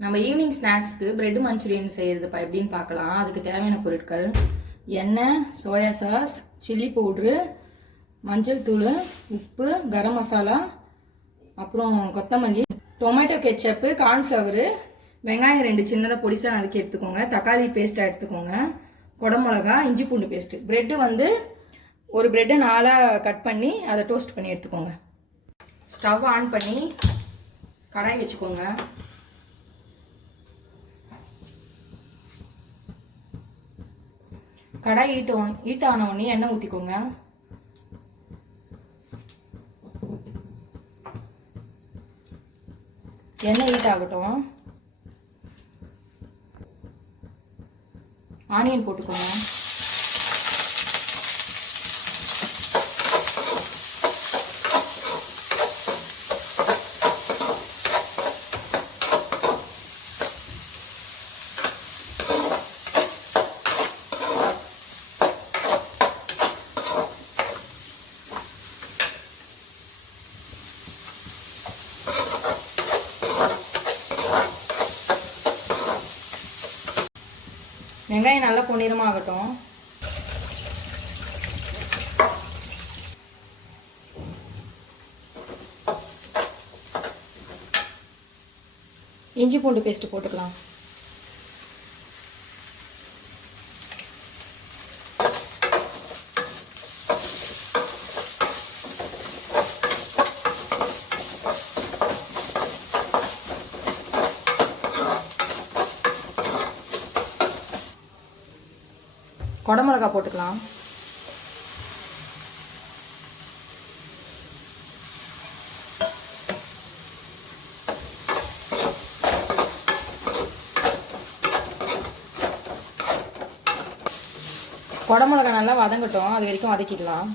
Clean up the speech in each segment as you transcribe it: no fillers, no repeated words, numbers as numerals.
நம்ம evening ஸ்நாக்ஸ்க்கு bread Manchurian செய்யறதுப்பா எப்படின்னு பார்க்கலாம். அதுக்கு தேவையான பொருட்கள்: எண்ணெய், சோயா சாஸ், சில்லி பவுட்ரு, மஞ்சள் தூள், உப்பு, கரம் மசாலா, அப்புறம் கொத்தமல்லி, டொமேட்டோ கெச்சப்பு, கார்ன்ஃப்ளவரு, வெங்காயம் 2 சின்னதாக பொடிசாக நறுக்கி எடுத்துக்கோங்க, தக்காளி பேஸ்ட்டாக எடுத்துக்கோங்க, குடமிளகா, இஞ்சி பூண்டு பேஸ்ட்டு. பிரெட்டு வந்து ஒரு பிரெட்டை 4 கட் பண்ணி அதை டோஸ்ட் பண்ணி எடுத்துக்கோங்க. ஸ்டவ் ஆன் பண்ணி கடாய் வச்சுக்கோங்க. கடாய் ஹீட் ஆன உடனே எண்ணெய் ஊற்றிக்கோங்க. எண்ணெய் ஹீட் ஆகட்டும். ஆனியன் போட்டுக்கோங்க. வெங்காயம் நல்லா பொன்னிறமாக ஆகட்டும். இஞ்சி பூண்டு பேஸ்ட் போட்டுக்கலாம். குடமிளகா போட்டுக்கலாம். குடமிளகா நல்லா வதங்கட்டும், அது வரைக்கும் வதக்கிக்கலாம்.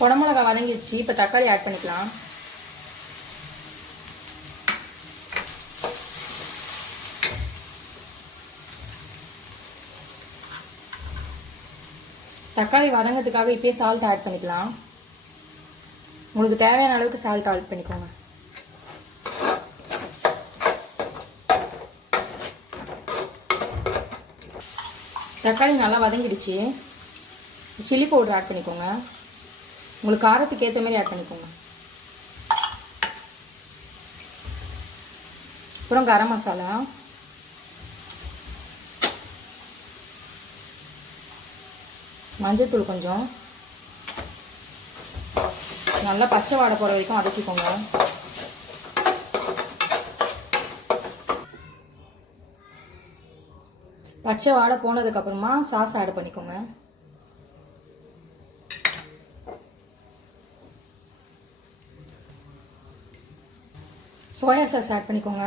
குடமிளகா வதங்கிடுச்சு. இப்போ தக்காளி ஆட் பண்ணிக்கலாம். தக்காளி வதங்கிறதுக்காக இப்போயே சால்ட் ஆட் பண்ணிக்கலாம். உங்களுக்கு தேவையான அளவுக்கு சால்ட் ஆட் பண்ணிக்கோங்க. தக்காளி நல்லா வதங்கிடுச்சு. சில்லி பவுடர் ஆட் பண்ணிக்கோங்க. உங்களுக்கு காரத்துக்கு ஏற்ற மாதிரி ஆட் பண்ணிக்கோங்க. அப்புறம் கரம் மசாலா, மஞ்சள்தூள் கொஞ்சம், நல்லா பச்சை வாடை போகிற வரைக்கும் வதக்கிக்கோங்க. பச்சை வாடை போனதுக்கப்புறமா சாஸ் ஆட் பண்ணிக்கோங்க. சோயா சாஸ் ஆட் பண்ணிக்கோங்க.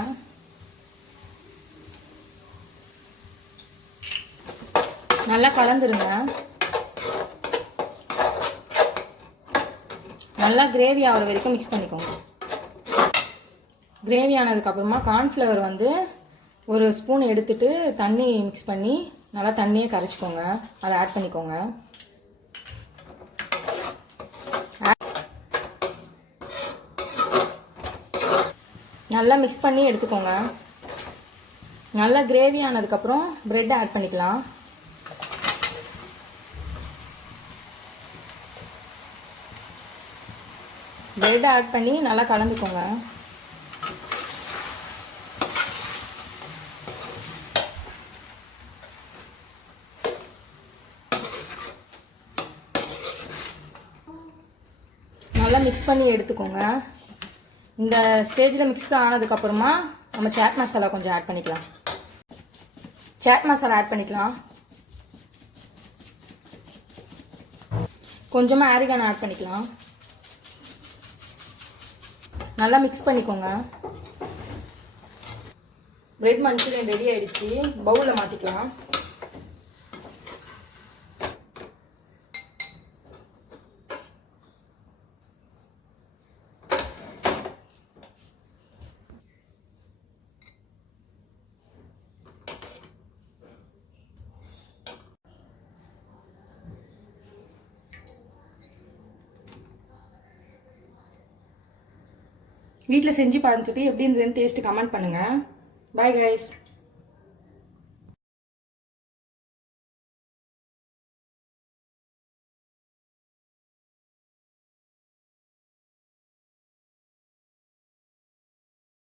நல்லா கலந்துருங்க. நல்லா கிரேவி ஆகிற வரைக்கும் மிக்ஸ் பண்ணிக்கோங்க. கிரேவி ஆனதுக்கப்புறமா கார்ன்ஃப்ளவர் வந்து ஒரு ஸ்பூன் எடுத்துட்டு தண்ணி மிக்ஸ் பண்ணி நல்லா தண்ணியே கரைச்சிக்கோங்க. அதை ஆட் பண்ணிக்கோங்க. நல்லா மிக்ஸ் பண்ணி எடுத்துக்கோங்க. நல்லா கிரேவி ஆனதுக்கப்புறம் பிரெட் ஆட் பண்ணிக்கலாம். பிரெட் ஆட் பண்ணி நல்லா கலந்துக்கோங்க. நல்லா மிக்ஸ் பண்ணி எடுத்துக்கோங்க. இந்த ஸ்டேஜில் மிக்ஸ் ஆனதுக்கப்புறமா நம்ம சாட் மசாலா கொஞ்சம் ஆட் பண்ணிக்கலாம். சாட் மசாலா ஆட் பண்ணிக்கலாம். கொஞ்சமாக ஆரிகானோ ஆட் பண்ணிக்கலாம். நல்லா மிக்ஸ் பண்ணிக்கோங்க. பிரெட் மஞ்சூரியன் ரெடி ஆயிடுச்சு. பவுலில் மாற்றிக்கலாம். வீட்டில் செஞ்சு பார்த்துட்டு எப்படி இருந்ததுன்னு டேஸ்ட்டு கமெண்ட் பண்ணுங்கள். Bye guys.